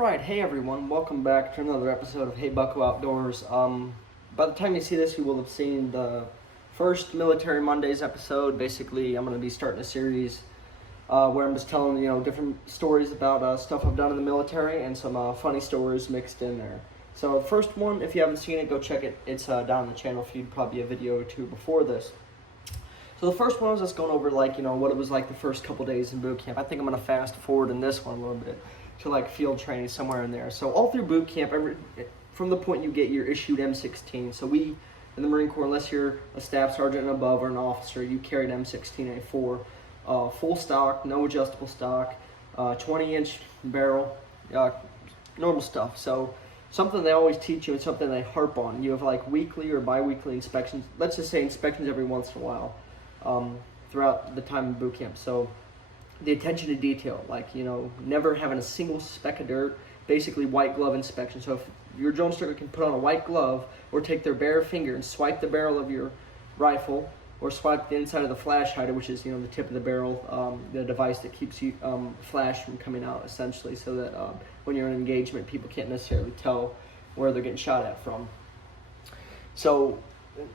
Alright, hey everyone, welcome back to another episode of Hey Bucko Outdoors. By the time you see this, you will have seen the first Military Mondays episode. Basically, I'm going to be starting a series where I'm just telling, different stories about stuff I've done in the military and some funny stories mixed in there. So the first one, if you haven't seen it, go check it. It's down on the channel feed, probably a video or two before this. So the first one was just going over, what it was like the first couple days in boot camp. I think I'm going to fast forward in this one a little bit to field training somewhere in there. So all through boot camp, from the point you get your issued M16. So we in the Marine Corps, unless you're a staff sergeant and above or an officer, you carried M16A4, full stock, no adjustable stock, 20-inch barrel, normal stuff. So something they always teach you and something they harp on. You have weekly or bi-weekly inspections. Let's just say inspections every once in a while throughout the time in boot camp. So the attention to detail, never having a single speck of dirt, basically white glove inspection. So if your drill instructor can put on a white glove or take their bare finger and swipe the barrel of your rifle or swipe the inside of the flash hider, which is, the tip of the barrel, the device that keeps you flash from coming out, essentially, so that when you're in engagement, people can't necessarily tell where they're getting shot at from. So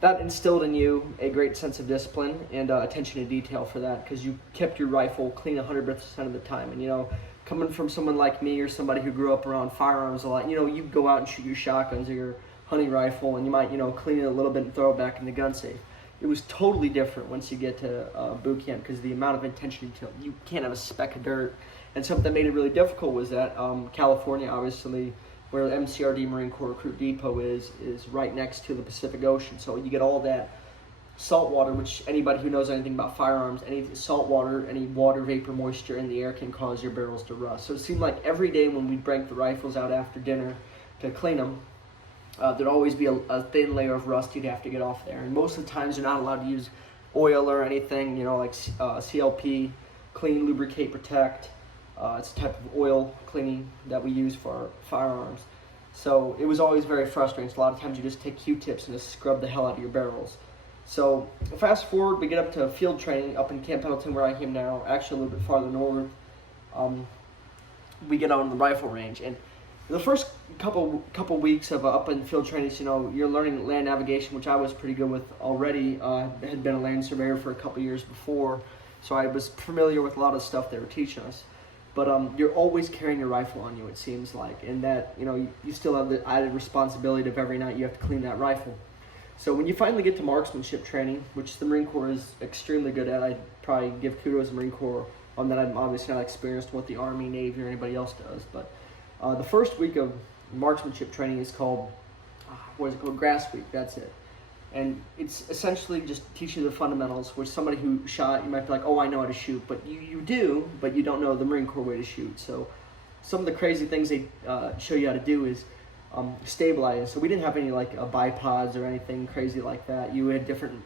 that instilled in you a great sense of discipline and attention to detail for that, because you kept your rifle clean 100% of the time. And coming from someone like me or somebody who grew up around firearms a lot, you go out and shoot your shotguns or your hunting rifle, and you might clean it a little bit and throw it back in the gun safe. It was totally different once you get to boot camp, because the amount of attention to detail, you can't have a speck of dirt. And something that made it really difficult was that California, obviously, where MCRD Marine Corps Recruit Depot is right next to the Pacific Ocean. So you get all that salt water, which anybody who knows anything about firearms, any salt water, any water vapor moisture in the air can cause your barrels to rust. So it seemed like every day when we'd break the rifles out after dinner to clean them, there'd always be a thin layer of rust you'd have to get off there. And most of the times you're not allowed to use oil or anything, CLP, clean, lubricate, protect. It's a type of oil cleaning that we use for our firearms. So it was always very frustrating. So a lot of times you just take Q-tips and just scrub the hell out of your barrels. So fast forward, we get up to field training up in Camp Pendleton, where I am now, actually a little bit farther north. We get on the rifle range, and the first couple weeks of up in field training, you're learning land navigation, which I was pretty good with already. I had been a land surveyor for a couple years before, so I was familiar with a lot of stuff they were teaching us. But you're always carrying your rifle on you, it seems like, and that you still have the added responsibility of every night you have to clean that rifle. So when you finally get to marksmanship training, which the Marine Corps is extremely good at, I'd probably give kudos to the Marine Corps on that. I'm obviously not experienced what the Army, Navy, or anybody else does, but the first week of marksmanship training is called, Grass Week, that's it. And it's essentially just teaching you the fundamentals, which somebody who shot, you might be like, oh, I know how to shoot, but you do, but you don't know the Marine Corps way to shoot. So some of the crazy things they show you how to do is stabilize. So we didn't have any bipods or anything crazy like that. You had different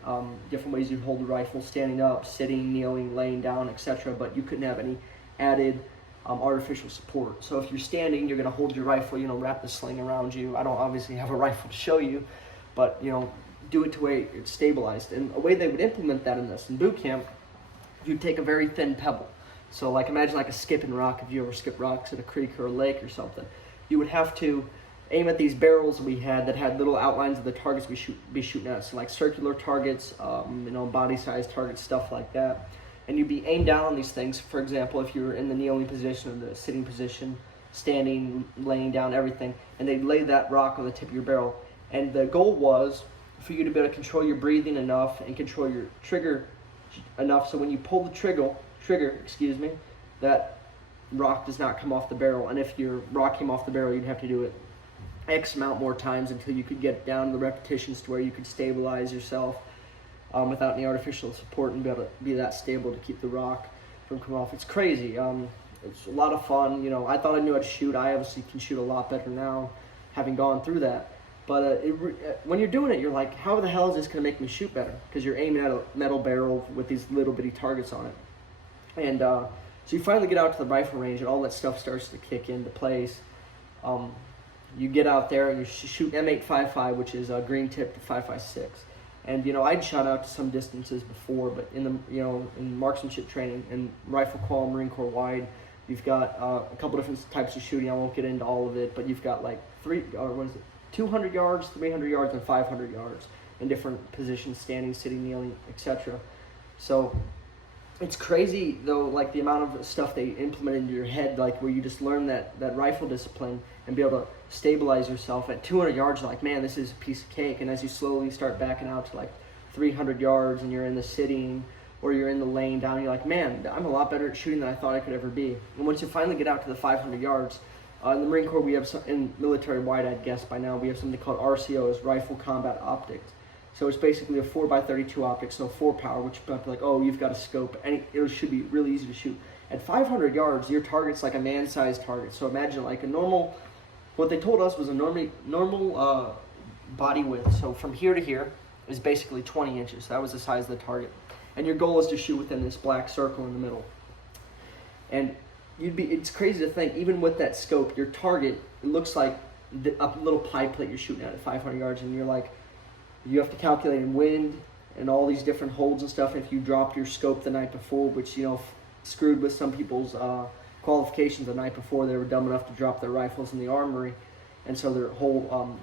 ways you'd hold the rifle: standing up, sitting, kneeling, laying down, etc. But you couldn't have any added artificial support. So if you're standing, you're going to hold your rifle, wrap the sling around you. I don't obviously have a rifle to show you, but do it to where it's stabilized. And a way they would implement that in boot camp, you'd take a very thin pebble. So imagine a skipping rock. If you ever skip rocks at a creek or a lake or something, you would have to aim at these barrels we had that had little outlines of the targets we be shooting at. So circular targets, body size targets, stuff like that. And you'd be aimed down on these things. For example, if you're in the kneeling position or the sitting position, standing, laying down, everything, and they'd lay that rock on the tip of your barrel. And the goal was for you to be able to control your breathing enough and control your trigger enough so when you pull the trigger, that rock does not come off the barrel. And if your rock came off the barrel, you'd have to do it X amount more times until you could get down the repetitions to where you could stabilize yourself without any artificial support and be able to be that stable to keep the rock from coming off. It's crazy. It's a lot of fun. I thought I knew how to shoot. I obviously can shoot a lot better now, having gone through that. But when you're doing it, you're like, how the hell is this going to make me shoot better? Because you're aiming at a metal barrel with these little bitty targets on it. And so you finally get out to the rifle range, and all that stuff starts to kick into place. You get out there and you shoot M855, which is a green tip to 5.56. And I'd shot out to some distances before, but in the in marksmanship training and rifle qual Marine Corps wide, You've got a couple different types of shooting. I won't get into all of it, but you've got like 200 yards, 300 yards, and 500 yards in different positions, standing, sitting, kneeling, etc. So it's crazy though, like the amount of stuff they implement into your head, like where you just learn that rifle discipline and be able to stabilize yourself at 200 yards. You're like, man, this is a piece of cake. And as you slowly start backing out to like 300 yards and you're in the sitting or you're in the lane down, you're like, man, I'm a lot better at shooting than I thought I could ever be. And once you finally get out to the 500 yards, in the Marine Corps, we have in military wide, I'd guess by now, we have something called RCOs, Rifle Combat Optics. So it's basically a 4x32 optic, so 4 power, which you're like, oh, you've got a scope, and it should be really easy to shoot. At 500 yards, your target's like a man-sized target. So imagine like a normal, what they told us was a normal body width. So from here to here is basically 20 inches. That was the size of the target. And your goal is to shoot within this black circle in the middle. And it's crazy to think, even with that scope, your target, it looks like a little pie plate you're shooting at 500 yards, and you're like, you have to calculate in wind and all these different holds and stuff. If you dropped your scope the night before, which, screwed with some people's qualifications the night before, they were dumb enough to drop their rifles in the armory, and so their whole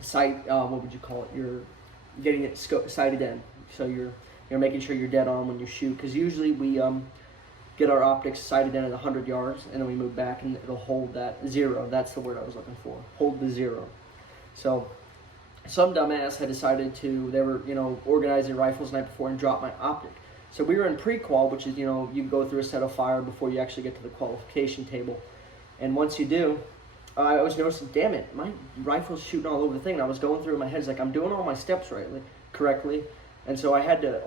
sight, what would you call it? You're getting it sighted in, so you're making sure you're dead on when you shoot. Because usually we get our optics sighted in at 100 yards, and then we move back, and it'll hold that 0. That's the word I was looking for. Hold the 0. So some dumbass had decided they were, organizing rifles the night before and dropped my optic. So we were in pre-qual, which is, you go through a set of fire before you actually get to the qualification table. And once you do, I was noticing, damn it, my rifle's shooting all over the thing. And I was going through in my head, it's like, I'm doing all my steps correctly. And so I had to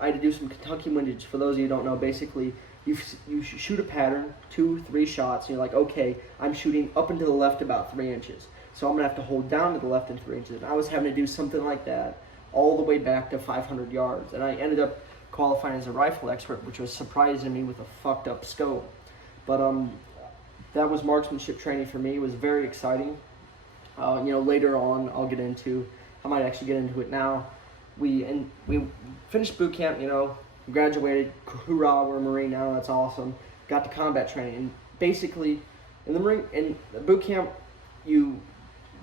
I had to do some Kentucky windage. For those of you who don't know, basically, you shoot a pattern, 2-3 shots, and you're like, okay, I'm shooting up and to the left about 3 inches. So I'm going to have to hold down to the left in 3 inches. And I was having to do something like that all the way back to 500 yards. And I ended up qualifying as a rifle expert, which was surprising me with a fucked up scope. But that was marksmanship training for me. It was very exciting. Later on, I might actually get into it now. We finished boot camp, graduated, hoorah, we're a Marine now, that's awesome. Got to combat training. And basically, in the boot camp, you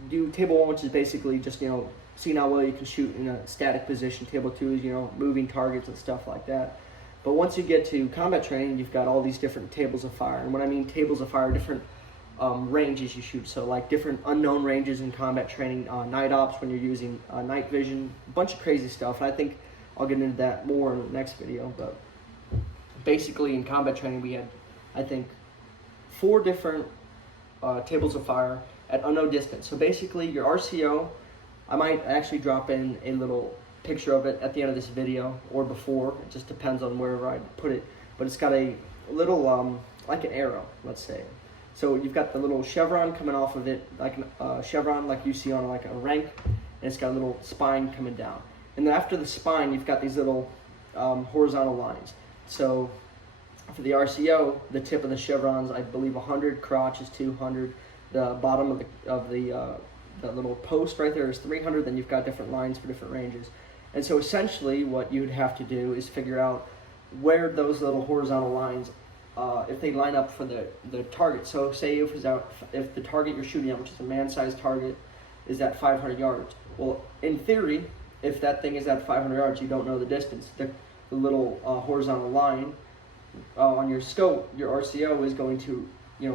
do table 1, which is basically just, seeing how well you can shoot in a static position. Table 2 is, moving targets and stuff like that. But once you get to combat training, you've got all these different tables of fire. And when I mean tables of fire, different ranges you shoot. So like different unknown ranges in combat training, night ops when you're using night vision, a bunch of crazy stuff. And I think I'll get into that more in the next video. But basically in combat training, we had, I think, 4 different tables of fire at unknown distance. So basically your RCO, I might actually drop in a little picture of it at the end of this video or before. It just depends on wherever I put it. But it's got a little, like an arrow, let's say. So you've got the little chevron coming off of it, like a chevron like you see on like a rank, and it's got a little spine coming down. And then after the spine, you've got these little horizontal lines. So for the RCO, the tip of the chevron's, I believe, 100, crotch is 200, the bottom of the little post right there is 300, then you've got different lines for different ranges. And so essentially what you would have to do is figure out where those little horizontal lines, if they line up for the target. So say if the target you're shooting at, which is a man-sized target, is at 500 yards. Well, in theory, if that thing is at 500 yards, you don't know the distance. The little horizontal line on your scope, your RCO, is going to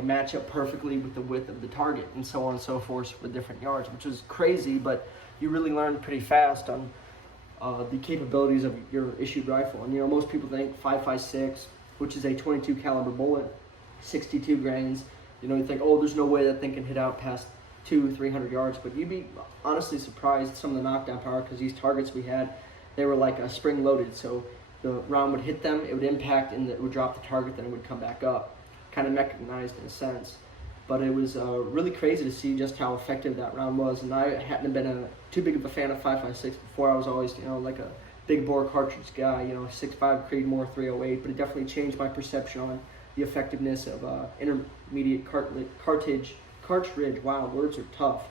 match up perfectly with the width of the target, and so on and so forth with different yards, which is crazy, but you really learn pretty fast on the capabilities of your issued rifle. And most people think 5.56, which is a 22 caliber bullet, 62 grains. You think, oh, there's no way that thing can hit out past 200-300 yards, but you'd be honestly surprised some of the knockdown power, because these targets we had, they were like spring loaded, so the round would hit them, it would impact, and it would drop the target, then it would come back up, kind of mechanized in a sense. But it was really crazy to see just how effective that round was. And I hadn't been too big of a fan of 5.56 before. I was always like a big bore cartridge guy, 6.5 Creedmoor 308, but it definitely changed my perception on the effectiveness of intermediate cartridge, wow, words are tough,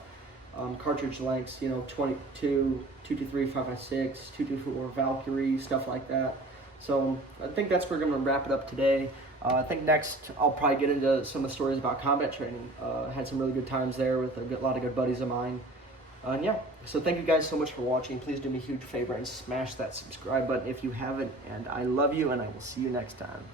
cartridge lengths, 22, 223, 5.56, 224 Valkyrie, stuff like that. So I think that's where we're going to wrap it up today. I think next I'll probably get into some of the stories about combat training. Had some really good times there with a lot of good buddies of mine. And yeah, so thank you guys so much for watching. Please do me a huge favor and smash that subscribe button if you haven't. And I love you, and I will see you next time.